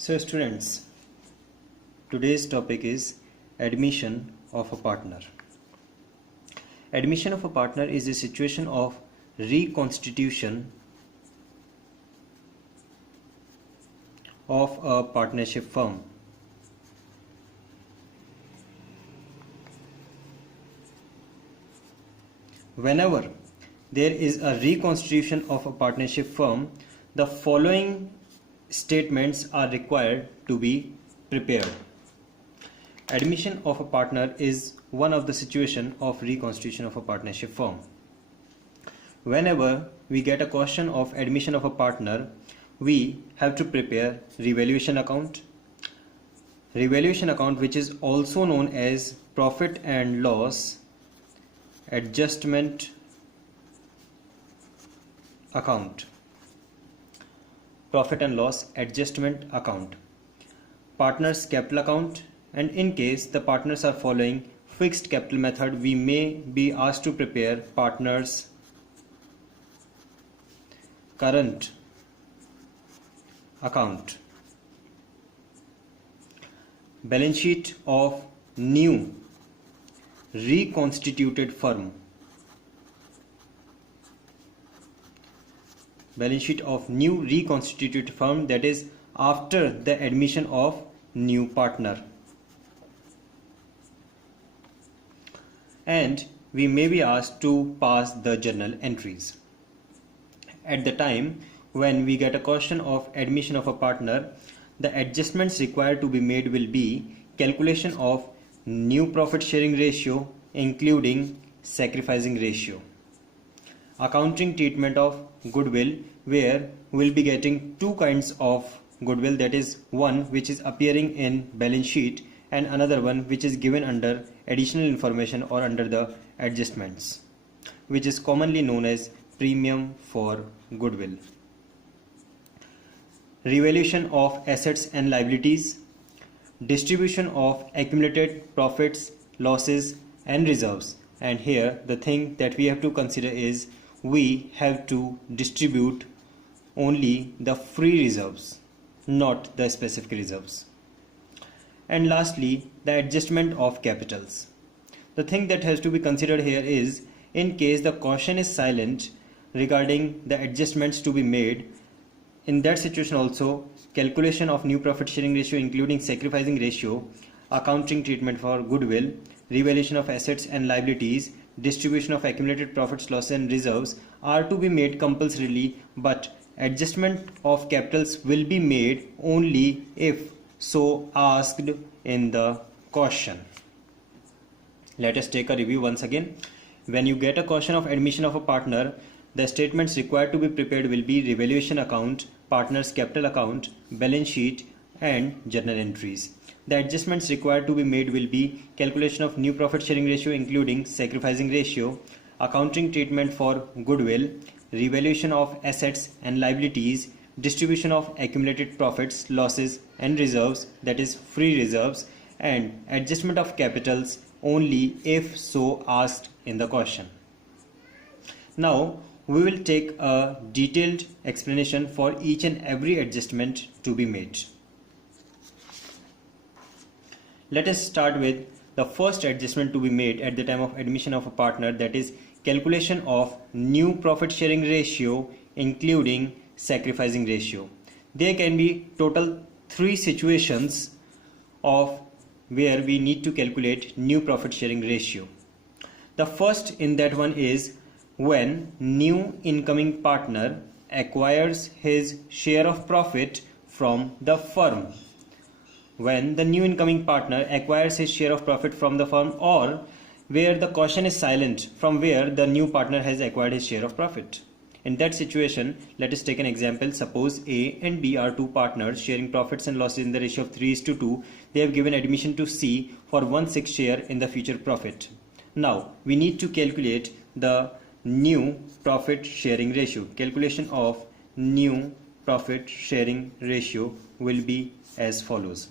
So students, today's topic is admission of a partner. Admission of a partner is a situation of reconstitution of a partnership firm. Whenever there is a reconstitution of a partnership firm, the following statements are required to be prepared. Admission of a partner is one of the situation of reconstitution of a partnership firm. Whenever we get a question of admission of a partner, we have to prepare revaluation account. Revaluation account, which is also known as profit and loss adjustment account. Profit and loss adjustment account, partners capital account, and in case the partners are following fixed capital method, we may be asked to prepare partners current account, balance sheet of new reconstituted firm, balance sheet of new reconstituted firm, that is after the admission of new partner, and we may be asked to pass the journal entries. At the time when we get a question of admission of a partner, the adjustments required to be made will be calculation of new profit sharing ratio including sacrificing ratio, accounting treatment of goodwill, where we'll be getting two kinds of goodwill, that is one which is appearing in balance sheet and another one which is given under additional information or under the adjustments, which is commonly known as premium for goodwill. Revaluation of assets and liabilities, distribution of accumulated profits, losses and reserves, and here the thing that we have to consider is we have to distribute only the free reserves, not the specific reserves. And lastly, the adjustment of capitals. The thing that has to be considered here is, in case the question is silent regarding the adjustments to be made, in that situation also calculation of new profit sharing ratio including sacrificing ratio, accounting treatment for goodwill, revaluation of assets and liabilities, distribution of accumulated profits, loss and reserves are to be made compulsorily, but adjustment of capitals will be made only if so asked in the question. Let us take a review once again. When you get a question of admission of a partner, the statements required to be prepared will be revaluation account, partners capital account, balance sheet and journal entries. The adjustments required to be made will be calculation of new profit sharing ratio including sacrificing ratio, accounting treatment for goodwill, revaluation of assets and liabilities, distribution of accumulated profits, losses and reserves, that is free reserves, and adjustment of capitals only if so asked in the question. Now we will take a detailed explanation for each and every adjustment to be made. Let us start with the first adjustment to be made at the time of admission of a partner, that is calculation of new profit sharing ratio including sacrificing ratio. There can be total three situations of where we need to calculate new profit sharing ratio. The first in that one is when new incoming partner acquires his share of profit from the firm. When the new incoming partner acquires his share of profit from the firm, or where the question is silent from where the new partner has acquired his share of profit. In that situation, let us take an example. Suppose A and B are two partners sharing profits and losses in the ratio of 3:2. They have given admission to C for 1/6 share in the future profit. Now we need to calculate the new profit sharing ratio. Calculation of new profit sharing ratio will be as follows.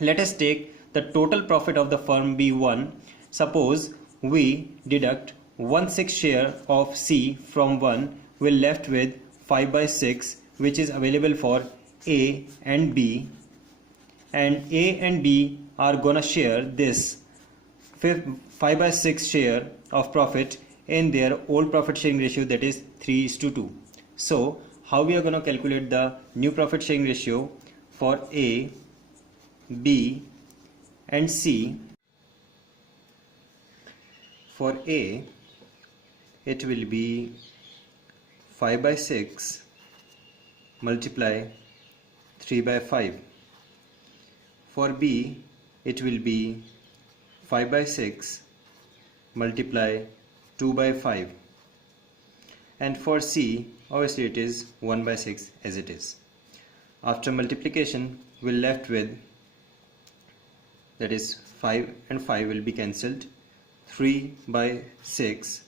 Let us take the total profit of the firm V-1. Suppose we deduct 1/6 share of C from 1, we're left with 5/6, which is available for A and B, and A and B are gonna share this 5/6 share of profit in their old profit sharing ratio, that is 3:2. So how we are gonna calculate the new profit sharing ratio for A, B and C? For A, it will be 5/6 multiply 3/5. For B, it will be 5/6 multiply 2/5. And for C, obviously it is 1/6 as it is. After multiplication, we're left with, that is 5 and 5 will be cancelled, 3/6,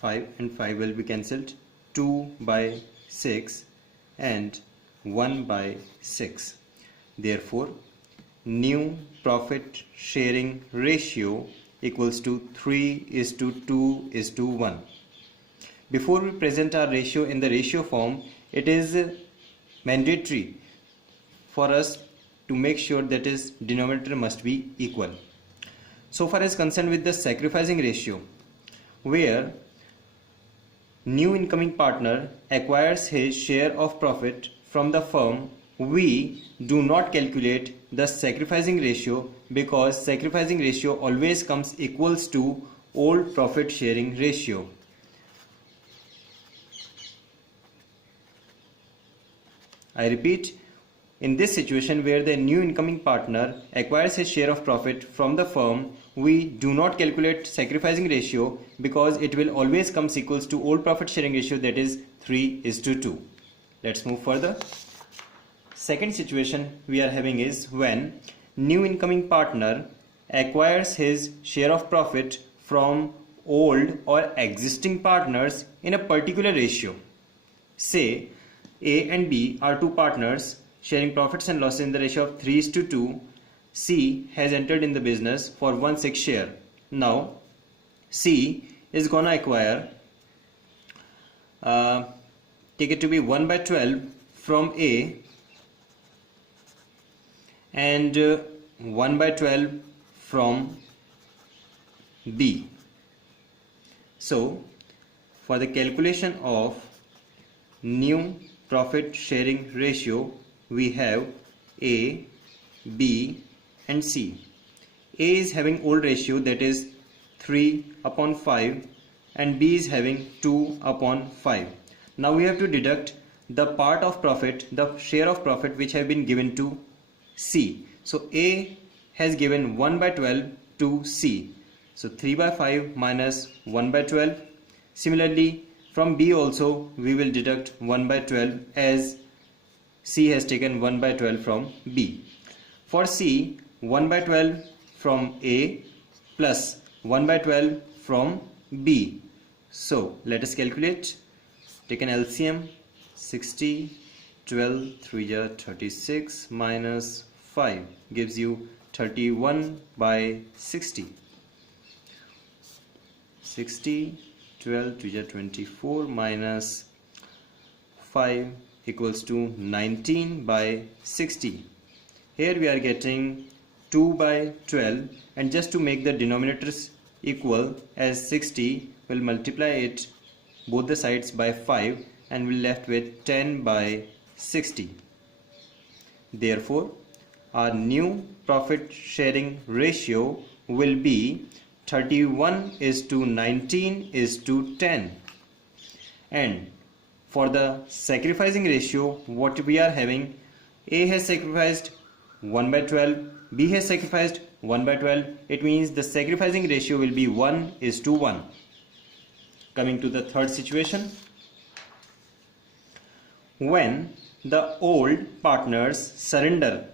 5 and 5 will be cancelled, 2/6 and 1/6. Therefore, new profit sharing ratio equals to 3:2:1. Before we present our ratio in the ratio form, it is mandatory for us to make sure that is denominator must be equal. So far as concerned with the sacrificing ratio, where new incoming partner acquires his share of profit from the firm, we do not calculate the sacrificing ratio, because sacrificing ratio always comes equals to old profit sharing ratio. I repeat, in this situation where the new incoming partner acquires his share of profit from the firm, we do not calculate sacrificing ratio, because it will always comes equals to old profit sharing ratio, that is 3:2. Let's move further. Second situation we are having is when new incoming partner acquires his share of profit from old or existing partners in a particular ratio. Say A and B are two partners sharing profits and losses in the ratio of 3:2. C has entered in the business for 1/6 share. Now C is gonna acquire, take it to be 1/12 from A and 1/12 from B. So for the calculation of new profit sharing ratio, we have A, B and C. A is having old ratio, that is 3/5, and B is having 2/5. Now we have to deduct the part of profit, the share of profit which have been given to C. So A has given 1/12 to C. So 3/5 minus 1/12. Similarly, from B also we will deduct 1/12, as C has taken 1/12 from B. For C, 1/12 from A plus 1/12 from B. So let us calculate. Take an LCM. 60, 12, 3 are 36 minus 5 gives you 31/60. 60, 12, 3 are 24 minus 5 equals to 19/60. Here we are getting 2/12, and just to make the denominators equal, as 60, we'll multiply it both the sides by 5 and we're left with 10/60. Therefore, our new profit sharing ratio will be 31:19:10. And for the sacrificing ratio, what we are having, A has sacrificed 1/12, B has sacrificed 1/12. It means the sacrificing ratio will be 1:1. Coming to the third situation, when the old partners surrender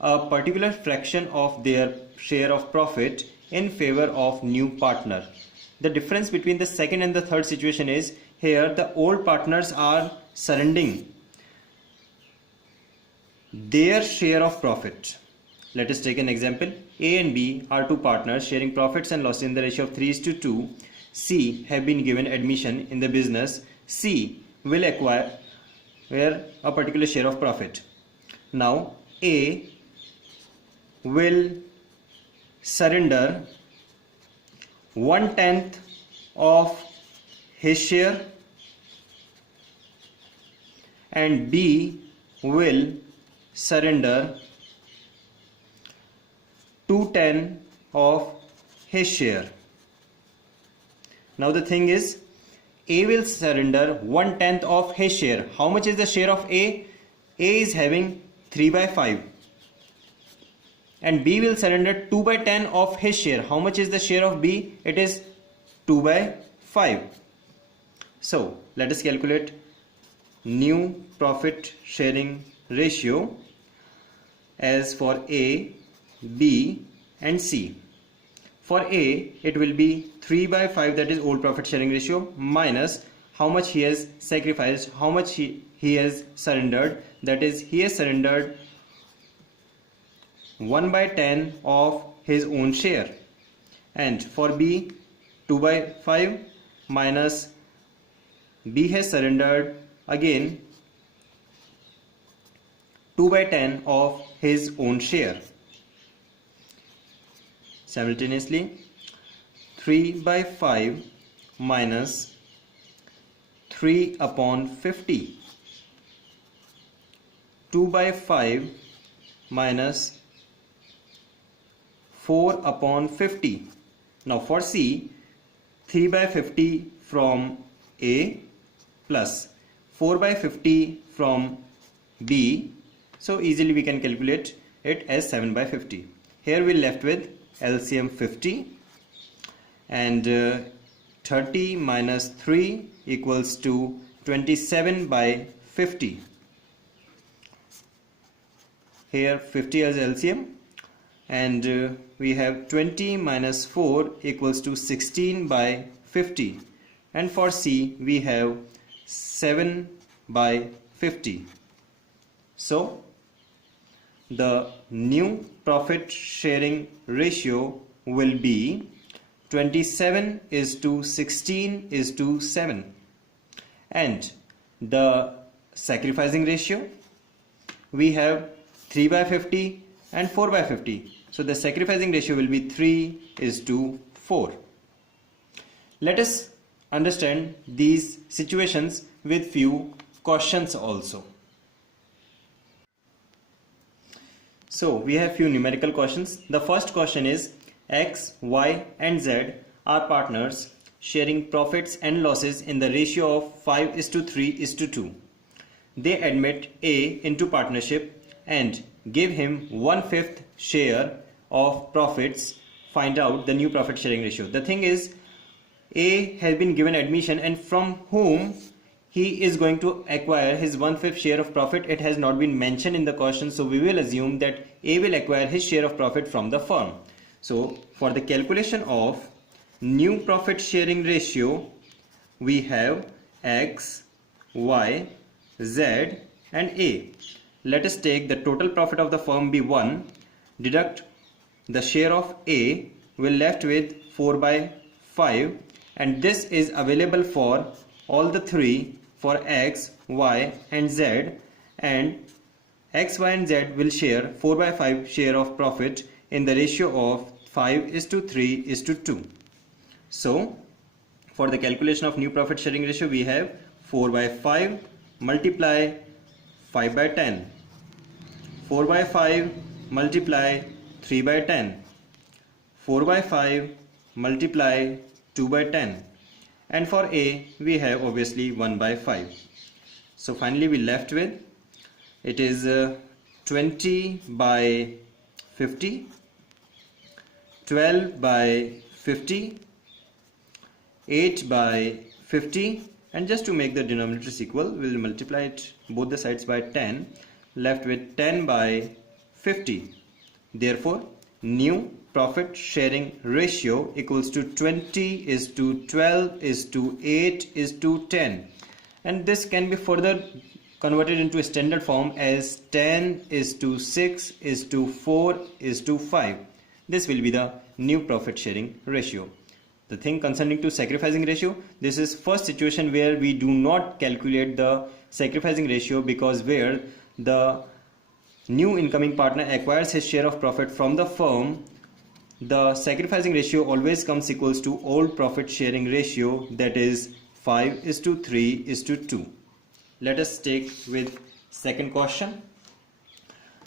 a particular fraction of their share of profit in favor of new partner. The difference between the second and the third situation is, here the old partners are surrendering their share of profit. Let us take an example. A and B are two partners sharing profits and losses in the ratio of 3:2. C have been given admission in the business. C will acquire where a particular share of profit. Now A will surrender 1/10 of his share and B will surrender 2/10 of his share. Now the thing is, A will surrender 1/10 of his share. How much is the share of A? A is having 3/5. And B will surrender 2/10 of his share. How much is the share of B? It is 2/5. So let us calculate new profit sharing ratio as for A, B and C. For A, it will be 3/5, that is old profit sharing ratio, minus how much he has sacrificed, how much he has surrendered, that is he has surrendered 1/10 of his own share. And for B, 2/5 minus B has surrendered again 2/10 of his own share. Simultaneously, 3/5 minus 3/50, 2/5 minus 4/50. Now for C, 3/50 from A plus 4/50 from B, so easily we can calculate it as 7/50. Here we left with LCM 50 and 30 minus 3 equals to 27/50. Here 50 as LCM, and we have 20 minus 4 equals to 16/50, and for C we have 7/50. So the new profit sharing ratio will be 27:16:7, and the sacrificing ratio we have 3/50 and 4/50. So the sacrificing ratio will be 3:4. Let us understand these situations with few questions also. So we have few numerical questions. The first question is, X, Y and Z are partners sharing profits and losses in the ratio of 5:3:2. They admit A into partnership and give him 1/5 share of profits. Find out the new profit sharing ratio. The thing is, A has been given admission, and from whom he is going to acquire his 1/5 share of profit, it has not been mentioned in the question, so we will assume that A will acquire his share of profit from the firm. So for the calculation of new profit sharing ratio, we have X, Y, Z and A. Let us take the total profit of the firm be 1, deduct the share of A, will left with 4/5, and this is available for all the three, for X, Y and Z, and X, Y and Z will share 4/5 share of profit in the ratio of 5:3:2. So for the calculation of new profit sharing ratio, we have 4/5 multiply 5/10, 4/5 multiply 3/10, 4/5 multiply 2/10, and for A we have obviously 1/5. So finally we left with, it is 20/50, 12/50, 8/50, and just to make the denominators equal, we will multiply it both the sides by 10, left with 10/50. Therefore new profit sharing ratio equals to 20:12:8:10, and this can be further converted into a standard form as 10:6:4:5. This will be the new profit sharing ratio. The thing concerning to sacrificing ratio, this is first situation where we do not calculate the sacrificing ratio, because where the new incoming partner acquires his share of profit from the firm, the sacrificing ratio always comes equals to old profit sharing ratio, that is 5:3:2. Let us take with second question.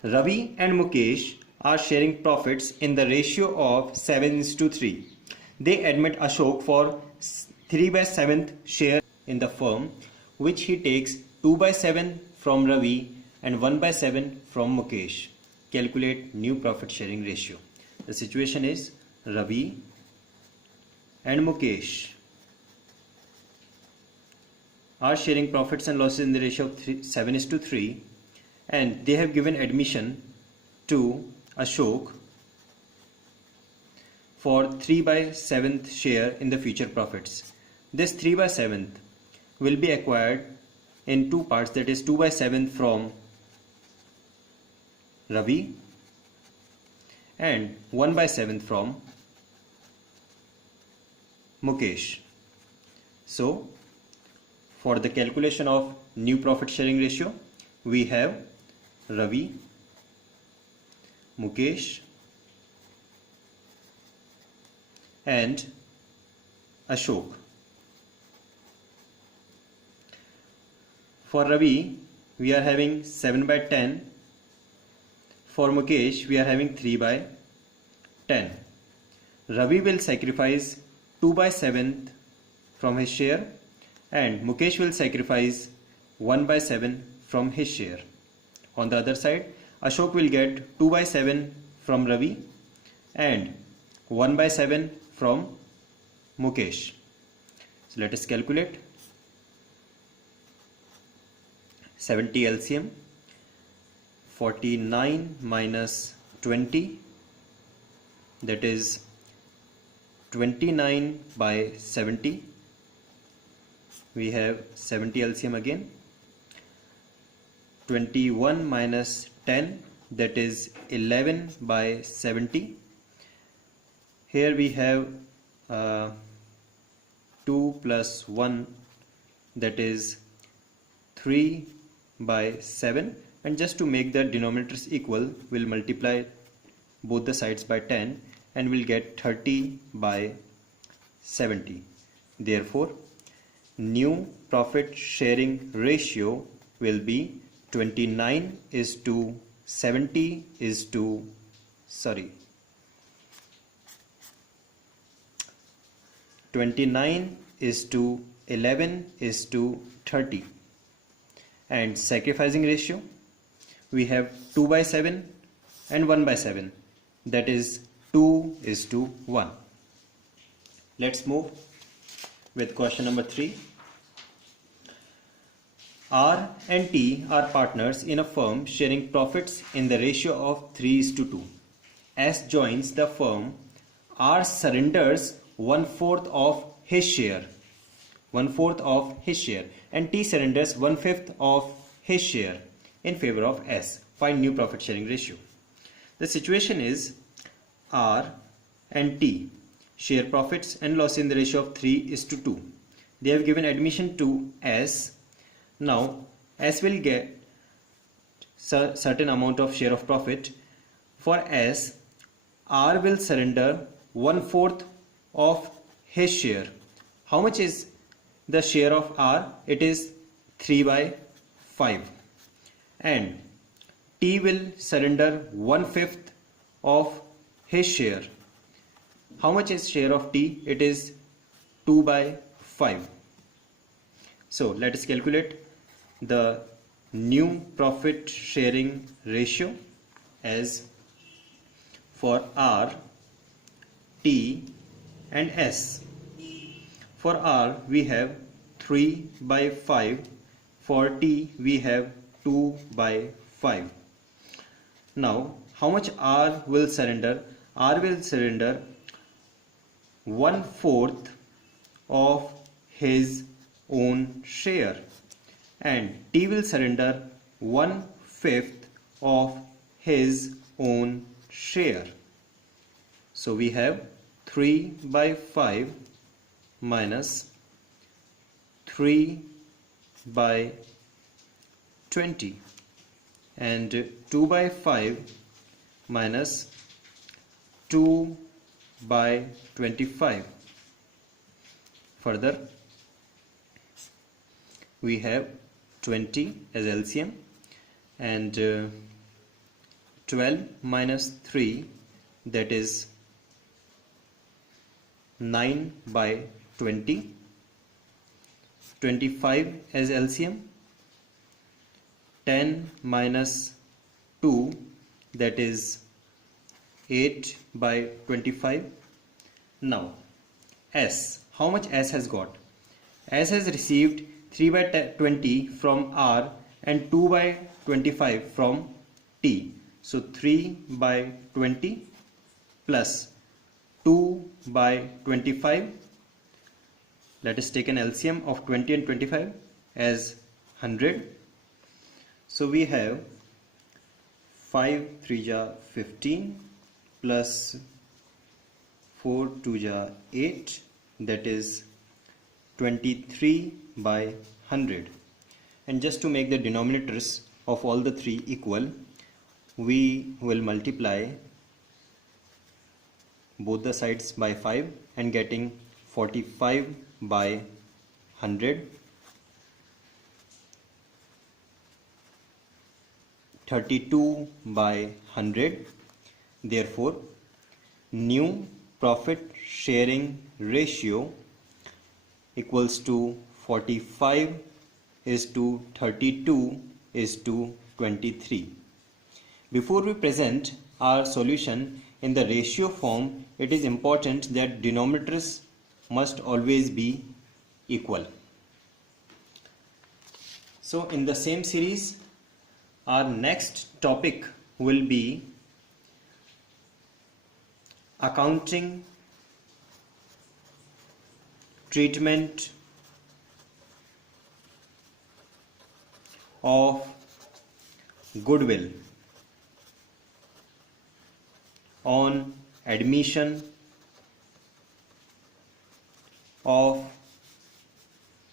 Ravi and Mukesh are sharing profits in the ratio of 7:3. They admit Ashok for 3/7 share in the firm, which he takes 2/7 from Ravi and 1/7 from Mukesh. Calculate new profit sharing ratio. The situation is Ravi and Mukesh are sharing profits and losses in the ratio of 7:3, and they have given admission to Ashok for 3/7 share in the future profits. This 3/7 will be acquired in two parts, that is 2/7 from Ravi and 1/7 from Mukesh. So for the calculation of new profit sharing ratio, we have Ravi, Mukesh and Ashok. For Ravi, we are having 7/10. For Mukesh, we are having 3/10. Ravi will sacrifice 2/7 from his share, and Mukesh will sacrifice 1/7 from his share. On the other side, Ashok will get 2/7 from Ravi and 1/7 from Mukesh. So let us calculate. 70 LCM. 49 minus 20, that is 29/70. We have 70 LCM again. 21 minus 10, that is 11/70. Here we have 2 plus 1, that is 3/7. And just to make the denominators equal, we'll multiply both the sides by 10 and we'll get 30/70. Therefore, new profit sharing ratio will be 29:11:30. And sacrificing ratio, we have 2/7 and 1/7, that is 2:1. Let's move with question number 3. R and T are partners in a firm sharing profits in the ratio of 3:2. S joins the firm. R surrenders 1/4 of his share, and T surrenders 1/5 of his share in favor of S. Find new profit sharing ratio. The situation is R and T share profits and loss in the ratio of 3:2. They have given admission to S. Now S will get certain amount of share of profit. For S, R will surrender 1/4 of his share. How much is the share of R? It is 3/5. And T will surrender 1/5 of his share. How much is share of T? It is 2/5. So let us calculate the new profit sharing ratio as for R, T and S. For R we have 3/5. For T we have 2/5. Now how much R will surrender? R will surrender 1/4 of his own share, and T will surrender 1/5 of his own share. So we have 3/5 minus 3 by 20 and 2 by 5 minus 2 by 25. Further, we have 20 as LCM and 12 minus 3, that is 9 by 20. 25 as LCM, 10 minus 2, that is 8 by 25. Now S, how much S has got? S has received 3 by 20 from R and 2 by 25 from T. So 3 by 20 plus 2 by 25. Let us take an LCM of 20 and 25 as 100. So we have 5 3 ja 15 plus 4 2 ja 8, that is 23 by 100. And just to make the denominators of all the three equal, we will multiply both the sides by 5 and getting 45 by 100, 32 by 100. Therefore, new profit sharing ratio equals to 45 is to 32 is to 23. Before we present our solution in the ratio form, it is important that denominators must always be equal. So in the same series, our next topic will be accounting treatment of goodwill on admission of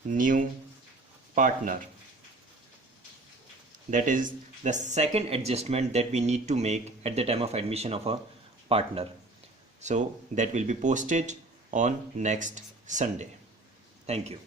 new partner. That is the second adjustment that we need to make at the time of admission of a partner. So that will be posted on next Sunday. Thank you.